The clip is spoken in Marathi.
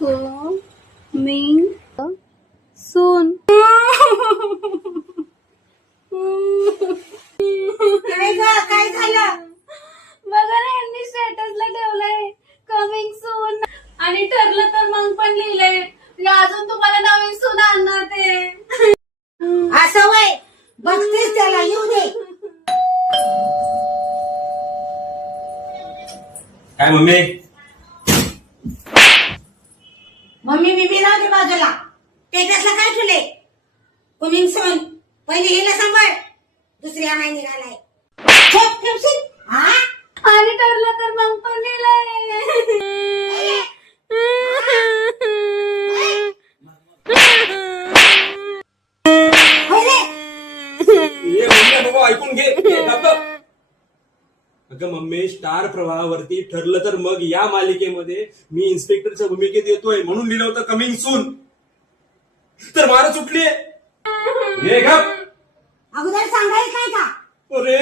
Coming soon. काय झालं? बघा ना, यांनी स्टेटसला ठेवलंय कमिंग सून आणि ठरलं तर मग पण लिहिलंय अजून तुम्हाला नवीन सून आणणार ते. असं वय बघतेस त्याला येऊ दे. काय मम्मी? मम्मी बिबी राहू दे बाजूला. टेटसला काय ठेवले? कुमिंग सून. पहिले हिला सांभाळ, दुसरी आणाय निघालाय. झोप ठेवशील हा? आणि ठरलं तर मग पण लिहिलंय. होय रे. ये मम्मी बाबा ऐकून घे. अगं मम्मी, स्टार प्रवाहावरती ठरलं तर मग या मालिकेमध्ये मी इन्स्पेक्टरच्या भूमिकेत येतोय म्हणून लिहिलं होतं कमिंग सून. तर मार सुटली. ये गप. अगोदर सांगायचं काय का? अरे